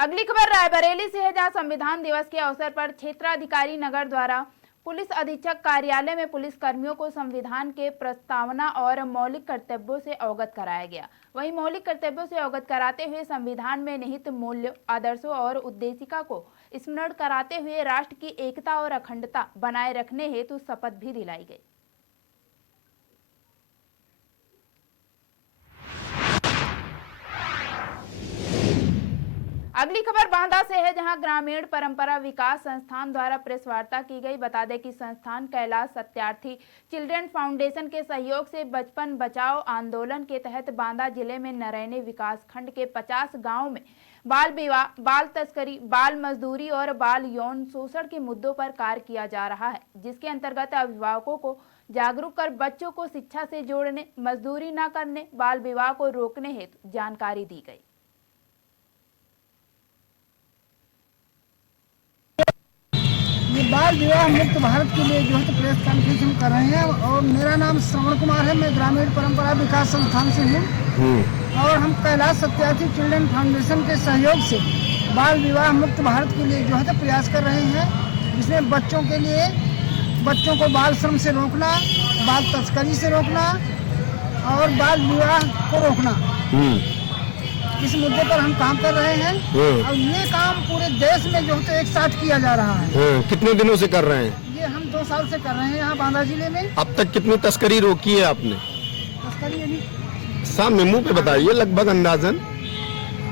अगली खबर रायबरेली से है, जहां संविधान दिवस के अवसर पर क्षेत्राधिकारी नगर द्वारा पुलिस अधीक्षक कार्यालय में पुलिस कर्मियों को संविधान के प्रस्तावना और मौलिक कर्तव्यों से अवगत कराया गया। वहीं मौलिक कर्तव्यों से अवगत कराते हुए संविधान में निहित मूल्य, आदर्शों और उद्देशिका को स्मरण कराते हुए राष्ट्र की एकता और अखंडता बनाए रखने हेतु शपथ भी दिलाई गई। अगली खबर बांदा से है, जहां ग्रामीण परंपरा विकास संस्थान द्वारा प्रेस वार्ता की गई। बता दें कि संस्थान कैलाश सत्यार्थी चिल्ड्रन फाउंडेशन के सहयोग से बचपन बचाओ आंदोलन के तहत बांदा जिले में नरैनी विकास खंड के 50 गांव में बाल विवाह, बाल तस्करी, बाल मजदूरी और बाल यौन शोषण के मुद्दों पर कार्य किया जा रहा है, जिसके अंतर्गत अभिभावकों को जागरूक कर बच्चों को शिक्षा से जोड़ने, मजदूरी न करने, बाल विवाह को रोकने हेतु जानकारी दी गई। ये बाल विवाह मुक्त भारत के लिए जो है तो प्रेस कॉन्फ्रेंस हम कर रहे हैं और मेरा नाम श्रवण कुमार है। मैं ग्रामीण परंपरा विकास संस्थान से हूँ और हम कैलाश सत्यार्थी चिल्ड्रन फाउंडेशन के सहयोग से बाल विवाह मुक्त भारत के लिए जो है तो प्रयास कर रहे हैं, जिसमें बच्चों के लिए बच्चों को बाल श्रम से रोकना, बाल तस्करी से रोकना और बाल विवाह को रोकना, इस मुद्दे पर हम काम कर रहे हैं और ये काम पूरे देश में जो है तो एक साथ किया जा रहा है। कितने दिनों से कर रहे हैं? ये हम 2 साल से कर रहे हैं यहाँ बांदा जिले में। अब तक कितनी तस्करी रोकी है आपने? तस्करी अभी सामने मुंह पे बताइए, लगभग अंदाजन।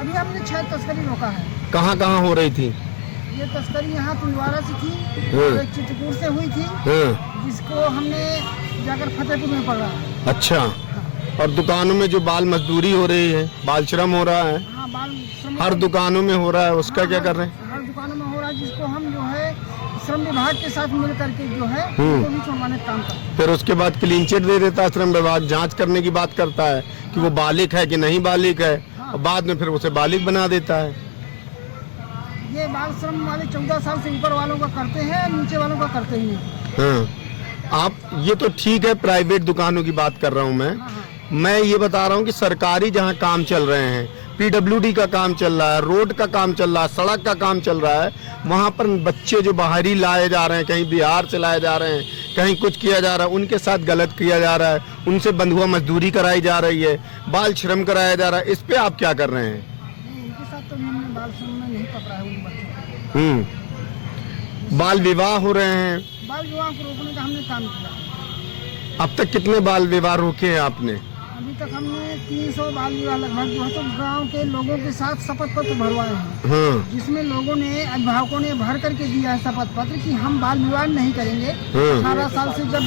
अभी हमने 6 तस्करी रोका है। कहाँ कहाँ हो रही थी ये तस्करी? यहाँ पिंडवाड़ा से थी और एक चित्रकूट से हुई थी, जिसको हमने जाकर फतेहपुर में पकड़ा। अच्छा, और दुकानों में जो बाल मजदूरी हो रही है, बाल श्रम हो रहा है? हाँ, बाल श्रम हर दुकानों में हो रहा है, उसका क्या कर रहे हैं? हर दुकानों में हो रहा है, जिसको हम जो है श्रम विभाग के साथ मिल करके जो है उनको भी छुड़वाने का काम करते हैं। फिर उसके बाद क्लीन चिट दे देता है श्रम विभाग, जांच करने की बात करता है कि वो बालिग है कि नहीं बालिग है, और बाद में फिर उसे बालिग बना देता है। ये बाल श्रम वाले 14 साल से ऊपर वालों का करते हैं, नीचे वालों का करते ही नहीं। आप ये तो ठीक है, प्राइवेट दुकानों की बात कर रहा हूँ मैं ये बता रहा हूँ कि सरकारी जहाँ काम चल रहे हैं, पीडब्ल्यूडी का काम चल रहा है, रोड का काम चल रहा है, सड़क का काम चल रहा है, वहाँ पर बच्चे जो बाहरी लाए जा रहे हैं, कहीं बिहार से लाए जा रहे हैं, कहीं कुछ किया जा रहा है, उनके साथ गलत किया जा रहा है, उनसे बंधुआ मजदूरी कराई जा रही है, बाल श्रम कराया जा रहा है, इस पे आप क्या कर रहे हैं? उनके साथ तो हमने बाल श्रम में नहीं पकड़ा है उन बच्चों को। बाल विवाह हो रहे हैं, बाल विवाह को रोकने का हमने काम किया। अब तक कितने बाल विवाह रोके हैं आपने? अभी तक हमने 300 बाल विवाह लगभग जो है तो गाँव के लोगों के साथ शपथ पत्र भरवाए हैं, जिसमें लोगों ने, अभिभावकों ने भर करके दिया है शपथ पत्र कि हम बाल विवाह नहीं करेंगे। 18 साल से जब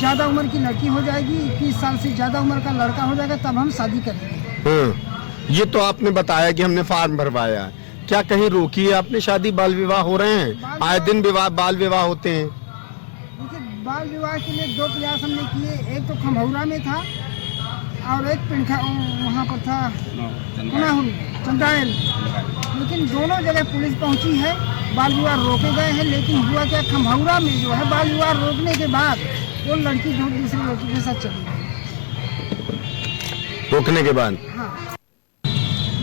ज्यादा उम्र की लड़की हो जाएगी, 21 साल से ज्यादा उम्र का लड़का हो जाएगा, तब हम शादी करेंगे। ये तो आपने बताया कि हमने फॉर्म भरवाया है, क्या कहीं रोकी है आपने शादी? बाल विवाह हो रहे हैं, आए दिन बाल विवाह होते हैं। देखिए, बाल विवाह के लिए 2 प्रयास हमने किए, एक तो खम्हौरा में था और एक पिंखा वहाँ पर था चंदायल, लेकिन दोनों जगह पुलिस पहुँची है, बाल विवाह रोके गए हैं। लेकिन हुआ क्या, खम्हौरा में जो है बाल विवाह रोकने के बाद वो लड़की जो दूसरी लड़की के साथ चली गई। रोकने के बाद हाँ,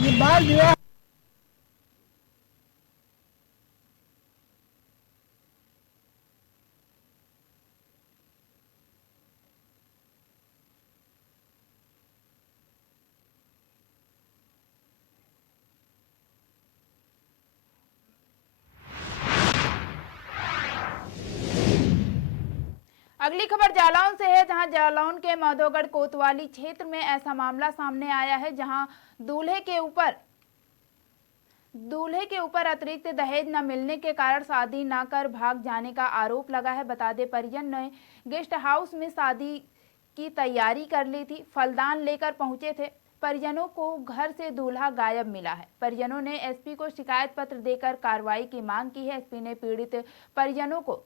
ये बाल विवाह अगली खबर जालौन से है, जहां जालौन के माधोगढ़ कोतवाली क्षेत्र में ऐसा मामला सामने आया है, जहां दूल्हे के ऊपर अतिरिक्त दहेज न मिलने के कारण शादी न कर भाग जाने का आरोप लगा है। बता दें, परिजन ने गेस्ट हाउस में शादी की तैयारी कर ली थी, फलदान लेकर पहुंचे थे। परिजनों को घर से दूल्हा गायब मिला है। परिजनों ने एसपी को शिकायत पत्र देकर कार्रवाई की मांग की है। एसपी ने पीड़ित परिजनों को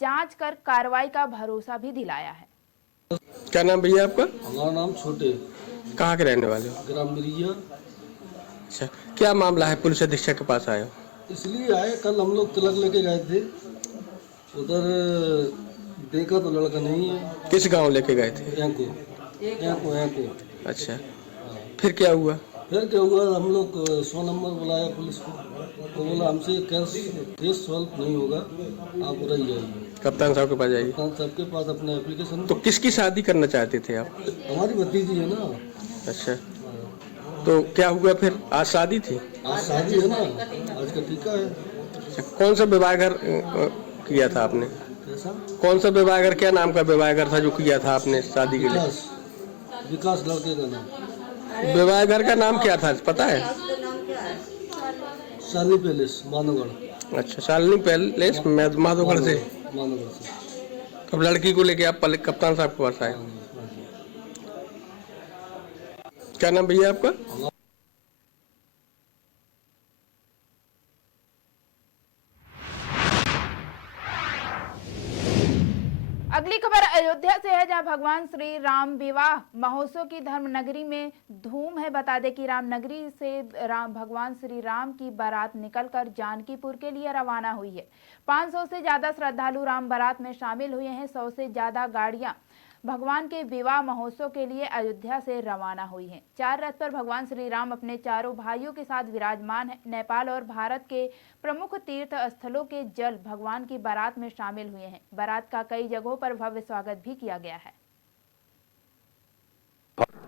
जांच कर कार्रवाई का भरोसा भी दिलाया है। क्या नाम भैया आपका? हमारा नाम छोटे। कहाँ के रहने वाले हो? ग्राम बिरिया। अच्छा, क्या मामला है, पुलिस अधीक्षक के पास आए हो? इसलिए आए, कल हम लोग तिलक लेके गए थे, उधर देखा तो लड़का नहीं है। किस गांव लेके गए थे? यहाँ को। अच्छा, फिर क्या हुआ? फिर क्या हुआ, हम लोग 100 नंबर बुलाया पुलिस को, तो बोला हमसे केस सॉल्व नहीं होगा, आप उधर ही आइए कप्तान साहब के पास जाइए। कप्तान साहब के पास अपना एप्लीकेशन। तो किसकी शादी करना चाहते थे आप? हमारी भतीजी है ना। अच्छा, तो क्या हुआ फिर? आज शादी थी? आज शादी है ना, आज का टीका है। अच्छा, कौन सा विवाह घर किया था आपने? कैसा? कौन सा विवाह घर, क्या नाम का विवाह घर था जो किया था आपने शादी के लिए? विकास लड़के का नाम। विवाह घर का नाम क्या था पता है? शादी पैलेस मानवगढ़। अच्छा, शालिनी पैलेस माधोगढ़ से। मानवगढ़ से। तब लड़की को लेके आप कप्तान साहब के पास आए। क्या नाम भैया आपका? अगली खबर अयोध्या से है, जहां भगवान श्री राम विवाह महोत्सव की धर्मनगरी में धूम है। बता दें कि रामनगरी से भगवान श्री राम की बारात निकलकर जानकीपुर के लिए रवाना हुई है। 500 से ज्यादा श्रद्धालु राम बारात में शामिल हुए हैं। 100 से ज्यादा गाड़ियां भगवान के विवाह महोत्सव के लिए अयोध्या से रवाना हुई हैं। 4 रथ पर भगवान श्री राम अपने चारों भाइयों के साथ विराजमान हैं। नेपाल और भारत के प्रमुख तीर्थ स्थलों के जल भगवान की बारात में शामिल हुए हैं। बारात का कई जगहों पर भव्य स्वागत भी किया गया है।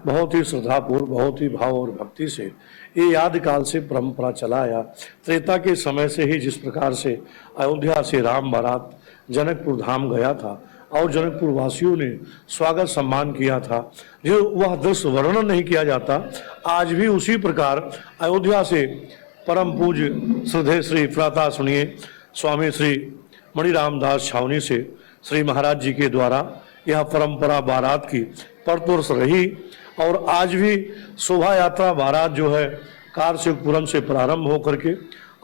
बहुत ही श्रद्धापूर्व, बहुत ही भाव और भक्ति से ये आदिकाल से परंपरा चला आया। त्रेता के समय से ही जिस प्रकार से अयोध्या से राम बारात जनकपुर धाम गया था और जनकपुर वासियों ने स्वागत सम्मान किया था, जो वह दृश्य वर्णन नहीं किया जाता, आज भी उसी प्रकार अयोध्या से परम पूज्य श्रद्धेय श्री प्रातः सुनिए स्वामी श्री मणिराम दास छावनी से श्री महाराज जी के द्वारा यह परंपरा बारात की परतुरस रही और आज भी शोभा यात्रा बारात जो है कारसेवकपुरम से प्रारंभ होकर के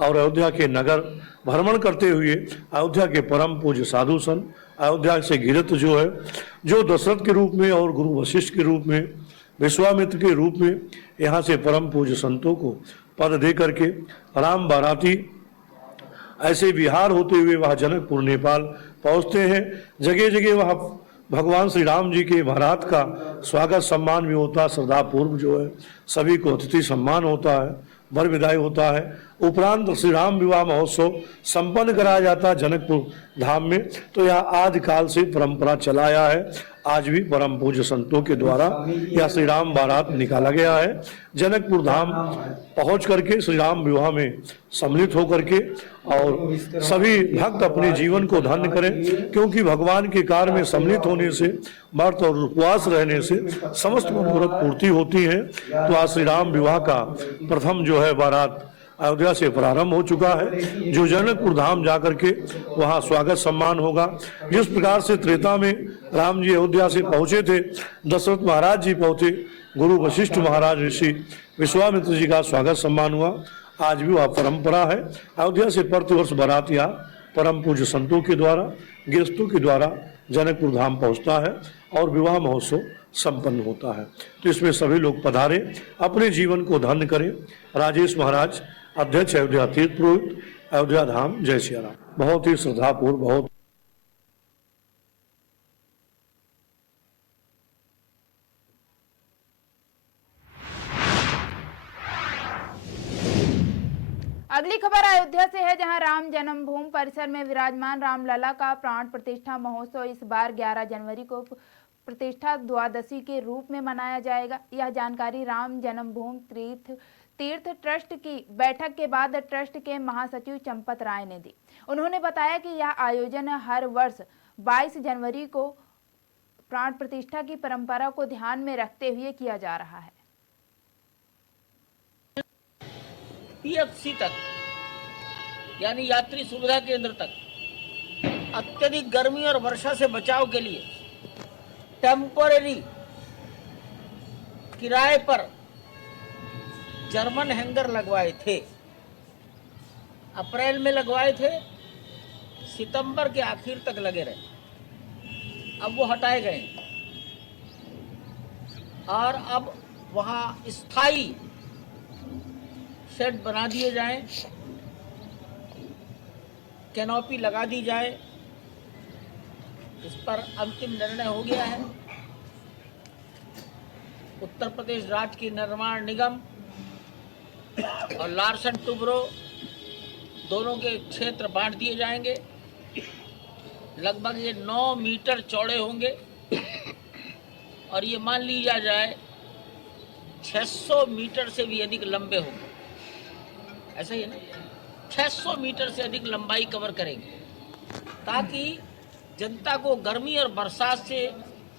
और अयोध्या के नगर भ्रमण करते हुए अयोध्या के परम पूज्य साधु संत, अयोध्या से गिरत जो है, जो दशरथ के रूप में और गुरु वशिष्ठ के रूप में, विश्वामित्र के रूप में यहाँ से परम पूज्य संतों को पद दे करके राम बाराती ऐसे विहार होते हुए वह जनकपुर नेपाल पहुँचते हैं। जगह जगह वह भगवान श्री राम जी के बारात का स्वागत सम्मान भी होता है। श्रद्धापूर्व जो है सभी को अतिथि सम्मान होता है, वर विदाई होता है। उपरांत श्री राम विवाह महोत्सव संपन्न कराया जाता है जनकपुर धाम में। तो यह आदिकाल से परंपरा चलाया है। आज भी परम पूज्य संतों के द्वारा यह श्री राम बारात निकाला गया है। जनकपुर धाम पहुंच करके श्री राम विवाह में सम्मिलित होकर के और सभी भक्त अपने जीवन को धन्य करें, क्योंकि भगवान के कार्य में सम्मिलित होने से, व्रत और उपवास रहने से समस्त मनोरथ पूर्ति होती है। तो आज श्री राम विवाह का प्रथम जो है बारात अयोध्या से प्रारंभ हो चुका है, जो जनकपुर धाम जाकर के वहाँ स्वागत सम्मान होगा। जिस प्रकार से त्रेता में राम जी अयोध्या से पहुँचे थे, दशरथ महाराज जी पहुँचे, गुरु वशिष्ठ महाराज ऋषि विश्वामित्र जी का स्वागत सम्मान हुआ। आज भी वह परंपरा है। अयोध्या से प्रतिवर्ष बारात या परम पूज्य संतों के द्वारा, गृहस्थों के द्वारा जनकपुर धाम पहुँचता है और विवाह महोत्सव संपन्न होता है। तो इसमें सभी लोग पधारें, अपने जीवन को धन्य करें। राजेश महाराज, अध्यक्ष अयोध्या तीर्थ पुरोहित, अयोध्या धाम, जय सिया राम। बहुत ही श्रद्धापूर्व, बहुत अगली खबर अयोध्या से है, जहां राम जन्मभूमि परिसर में विराजमान रामलला का प्राण प्रतिष्ठा महोत्सव इस बार 11 जनवरी को प्रतिष्ठा द्वादशी के रूप में मनाया जाएगा। यह जानकारी राम जन्मभूमि तीर्थ ट्रस्ट की बैठक के बाद ट्रस्ट के महासचिव चंपत राय ने दी। उन्होंने बताया कि यह आयोजन हर वर्ष 22 जनवरी को प्राण प्रतिष्ठा की परंपरा को ध्यान में रखते हुए किया जा रहा है। पीएफसी तक यानी यात्री सुविधा केंद्र तक अत्यधिक गर्मी और वर्षा से बचाव के लिए टेम्पोरेरी किराए पर जर्मन हैंगर लगवाए थे। अप्रैल में लगवाए थे, सितंबर के आखिर तक लगे रहे। अब वो हटाए गए और अब वहाँ स्थायी शेड बना दिए जाएं, कैनोपी लगा दी जाए। इस पर अंतिम निर्णय हो गया है। उत्तर प्रदेश राज्य की निर्माण निगम और लार्सन टुब्रो दोनों के क्षेत्र बांट दिए जाएंगे। लगभग ये 9 मीटर चौड़े होंगे और ये मान लिया जाए 600 मीटर से भी अधिक लंबे होंगे। ऐसा ही है ना, 600 मीटर से अधिक लंबाई कवर करेंगे ताकि जनता को गर्मी और बरसात से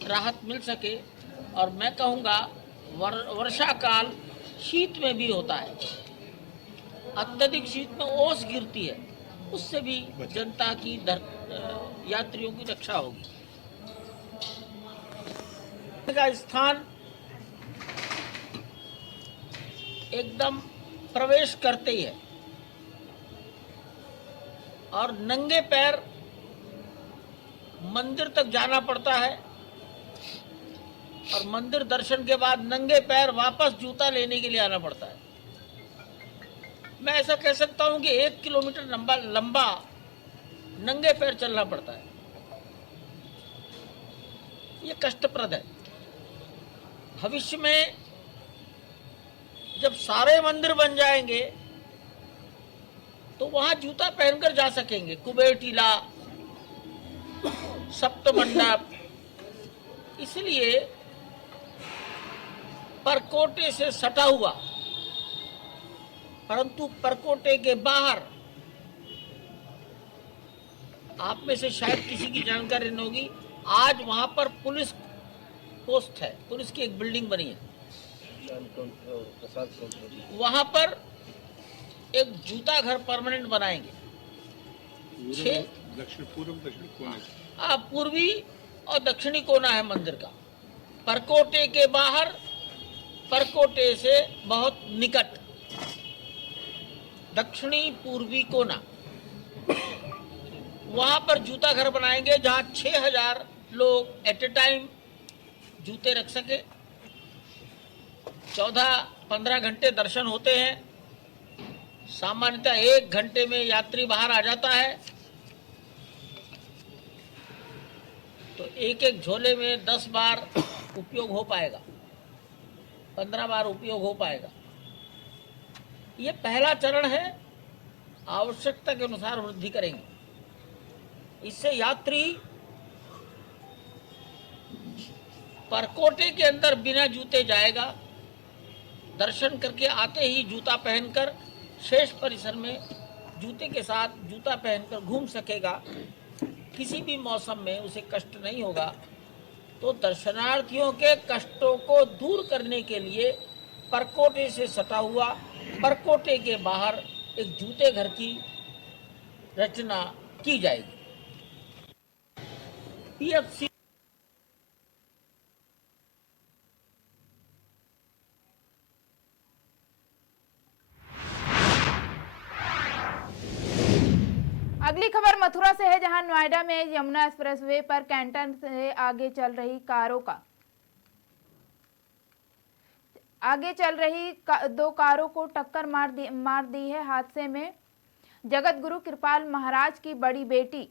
राहत मिल सके। और मैं कहूँगा वर्षा काल शीत में भी होता है, अत्यधिक शीत में ओस गिरती है, उससे भी जनता की यात्रियों की रक्षा होगी। का स्थान एकदम प्रवेश करते ही है और नंगे पैर मंदिर तक जाना पड़ता है और मंदिर दर्शन के बाद नंगे पैर वापस जूता लेने के लिए आना पड़ता है। मैं ऐसा कह सकता हूं कि 1 किलोमीटर लंबा नंगे पैर चलना पड़ता है। ये कष्टप्रद है। भविष्य में जब सारे मंदिर बन जाएंगे तो वहां जूता पहनकर जा सकेंगे। कुबेर टीला, सप्त मंडप, इसलिए परकोटे से सटा हुआ, परंतु परकोटे के बाहर, आप में से शायद किसी की जानकारी नहीं होगी, आज वहां पर पुलिस पोस्ट है, पुलिस की एक बिल्डिंग बनी है। वहां पर एक जूता घर परमानेंट बनाएंगे। पूर्वी और दक्षिणी कोना है मंदिर का, परकोटे के बाहर, परकोटे से बहुत निकट दक्षिणी पूर्वी कोना, वहां पर जूता घर बनाएंगे जहां 6000 लोग एट ए टाइम जूते रख सके। 14-15 घंटे दर्शन होते हैं। सामान्यतः 1 घंटे में यात्री बाहर आ जाता है। तो एक झोले में 10 बार उपयोग हो पाएगा, 15 बार उपयोग हो पाएगा। ये पहला चरण है। आवश्यकता के अनुसार वृद्धि करेंगे। इससे यात्री परकोटे के अंदर बिना जूते जाएगा, दर्शन करके आते ही जूता पहनकर शेष परिसर में जूते के साथ जूता पहनकर घूम सकेगा। किसी भी मौसम में उसे कष्ट नहीं होगा। तो दर्शनार्थियों के कष्टों को दूर करने के लिए परकोटे से सटा हुआ, परकोटे के बाहर एक जूते घर की रचना की जाएगी। पीएफसी अगली खबर मथुरा से है, जहां नोएडा में यमुना एक्सप्रेसवे पर कैंटर से आगे चल रही दो कारों को टक्कर मार दी है। हादसे में जगत गुरु कृपाल महाराज की बड़ी बेटी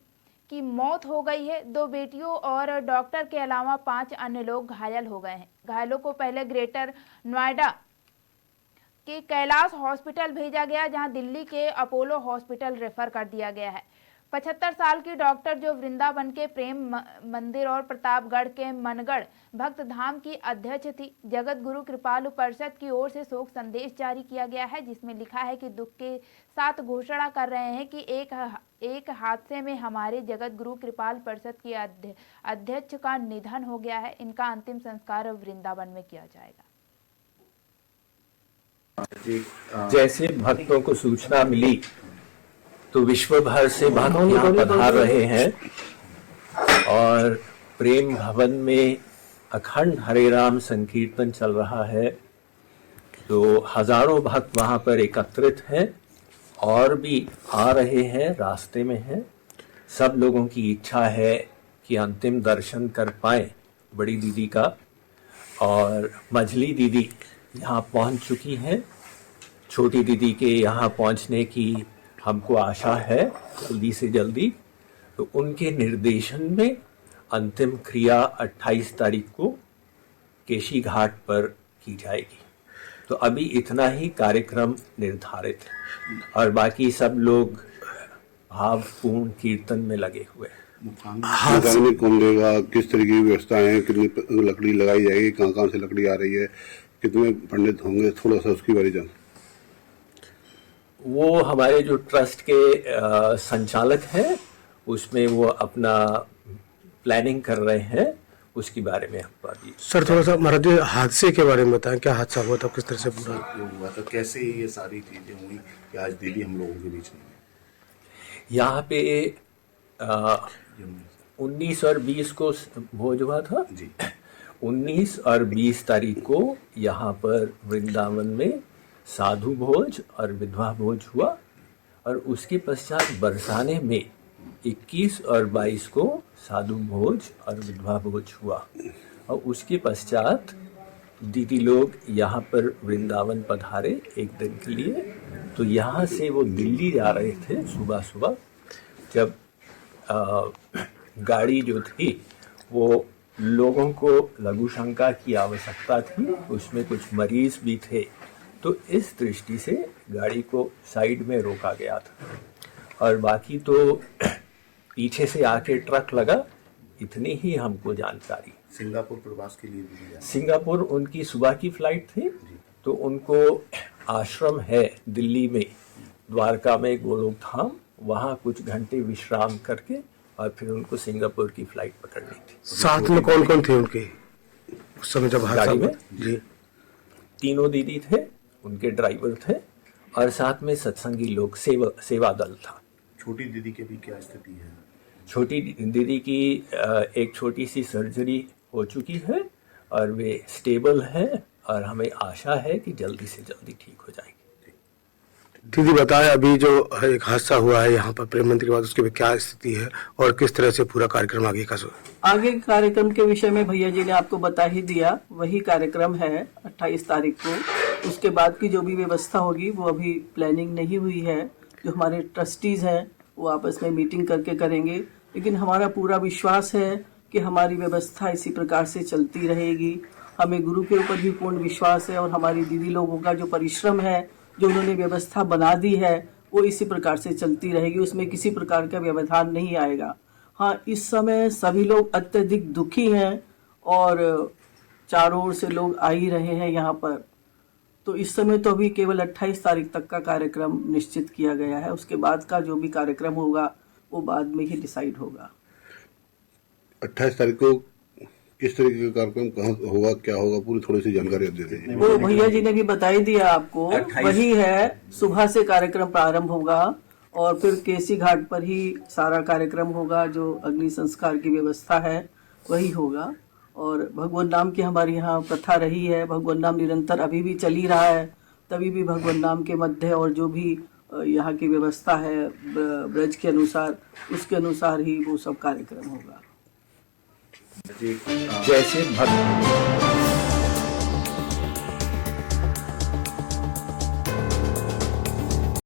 की मौत हो गई है। 2 बेटियों और डॉक्टर के अलावा 5 अन्य लोग घायल हो गए हैं। घायलों को पहले ग्रेटर नोएडा के कैलाश हॉस्पिटल भेजा गया, जहां दिल्ली के अपोलो हॉस्पिटल रेफर कर दिया गया है। 75 साल की डॉक्टर, जो वृंदावन के प्रेम मंदिर और प्रतापगढ़ के मनगढ़ भक्त धाम की अध्यक्ष थी। जगत गुरु कृपालु परिषद की ओर से शोक संदेश जारी किया गया है, जिसमें लिखा है कि दुख के साथ घोषणा कर रहे हैं कि एक हादसे में हमारे जगत गुरु कृपाल परिषद की अध्यक्ष का निधन हो गया है। इनका अंतिम संस्कार वृंदावन में किया जाएगा। जैसे भक्तों को सूचना मिली तो विश्व भर से भक्त यहाँ पधार रहे हैं और प्रेम भवन में अखंड हरे राम संकीर्तन चल रहा है। तो हजारों भक्त वहाँ पर एकत्रित हैं और भी आ रहे हैं, रास्ते में हैं। सब लोगों की इच्छा है कि अंतिम दर्शन कर पाए बड़ी दीदी का, और मझली दीदी यहाँ पहुँच चुकी हैं। छोटी दीदी के यहाँ पहुँचने की हमको आशा है जल्दी से जल्दी। तो उनके निर्देशन में अंतिम क्रिया 28 तारीख को केशी घाट पर की जाएगी। तो अभी इतना ही कार्यक्रम निर्धारित है और बाकी सब लोग भावपूर्ण कीर्तन में लगे हुए हैं। मकान कौन देगा, किस तरीके की व्यवस्था है, कितनी लकड़ी लगाई जाएगी, कहाँ कहाँ से लकड़ी आ रही है, कितने पंडित होंगे, थोड़ा सा उसकी बारे जान। वो हमारे जो ट्रस्ट के संचालक हैं उसमें वो अपना प्लानिंग कर रहे हैं, उसके बारे में हम अभी। सर थोड़ा सा महाराज जी हादसे के बारे में बताएं, क्या हादसा हुआ था, किस तरह से पूरा हुआ था, कैसे ये सारी चीजें हुई कि आज दीदी हम लोगों के बीच नहीं है। यहाँ पे 19 और 20 को भोज हुआ था जी। 19 और 20 तारीख को यहाँ पर वृंदावन में साधु भोज और विधवा भोज हुआ और उसके पश्चात बरसाने में 21 और 22 को साधु भोज और विधवा भोज हुआ और उसके पश्चात दीदी लोग यहाँ पर वृंदावन पधारे एक दिन के लिए। तो यहाँ से वो दिल्ली जा रहे थे सुबह सुबह, जब गाड़ी जो थी वो लोगों को लघु शंका की आवश्यकता थी, उसमें कुछ मरीज भी थे, तो इस दृष्टि से गाड़ी को साइड में रोका गया था और बाकी तो पीछे से आके ट्रक लगा, इतनी ही हमको जानकारी। सिंगापुर प्रवास के लिए भी सिंगापुर उनकी सुबह की फ्लाइट थी, तो उनको आश्रम है दिल्ली में द्वारका में गोलोक धाम, वहाँ कुछ घंटे विश्राम करके और फिर उनको सिंगापुर की फ्लाइट पकड़नी थी। साथ में कौन कौन थे उनके उस समय जब हादसा गाड़ी हुआ? में जी 3 दीदी थे, उनके ड्राइवर थे और साथ में सत्संगी लोग, सेवा दल था। छोटी दीदी की भी क्या स्थिति है? छोटी दीदी की एक छोटी सी सर्जरी हो चुकी है और वे स्टेबल हैं और हमें आशा है कि जल्दी से जल्दी ठीक हो जाएगी। दीदी बताएं, अभी जो एक हादसा हुआ है यहाँ पर प्रेम मंदिर के बाद, उसके भी क्या स्थिति है और किस तरह से पूरा कार्यक्रम आगे का? आगे कार्यक्रम के विषय में भैया जी ने आपको बता ही दिया, वही कार्यक्रम है 28 तारीख को। उसके बाद की जो भी व्यवस्था होगी वो अभी प्लानिंग नहीं हुई है, जो हमारे ट्रस्टीज हैं वो आपस में मीटिंग करके करेंगे, लेकिन हमारा पूरा विश्वास है कि हमारी व्यवस्था इसी प्रकार से चलती रहेगी। हमें गुरु के ऊपर भी पूर्ण विश्वास है और हमारी दीदी लोगों का जो परिश्रम है, जो उन्होंने व्यवस्था बना दी है, वो इसी प्रकार से चलती रहेगी, उसमें किसी प्रकार का व्यवधान नहीं आएगा। हाँ, इस समय सभी लोग अत्यधिक दुखी हैं और चारों ओर से लोग आ ही रहे हैं यहाँ पर, तो इस समय तो अभी केवल 28 तारीख तक का कार्यक्रम निश्चित किया गया है। उसके बाद का जो भी कार्यक्रम होगा वो बाद में ही डिसाइड होगा। 28 तारीख को किस तरीके का कार्यक्रम कहाँ होगा, क्या होगा, पूरी थोड़ी सी जानकारी आप दे दीजिए। वो भैया जी ने भी बता ही दिया आपको, वही है, सुबह से कार्यक्रम प्रारंभ होगा और फिर केसी घाट पर ही सारा कार्यक्रम होगा। जो अग्नि संस्कार की व्यवस्था है वही होगा और भगवान नाम की हमारी यहाँ प्रथा रही है, भगवान नाम निरंतर अभी भी चल ही रहा है, तभी भी भगवान नाम के मध्य और जो भी यहाँ की व्यवस्था है ब्रज के अनुसार, उसके अनुसार ही वो सब कार्यक्रम होगा। जैसे भक्त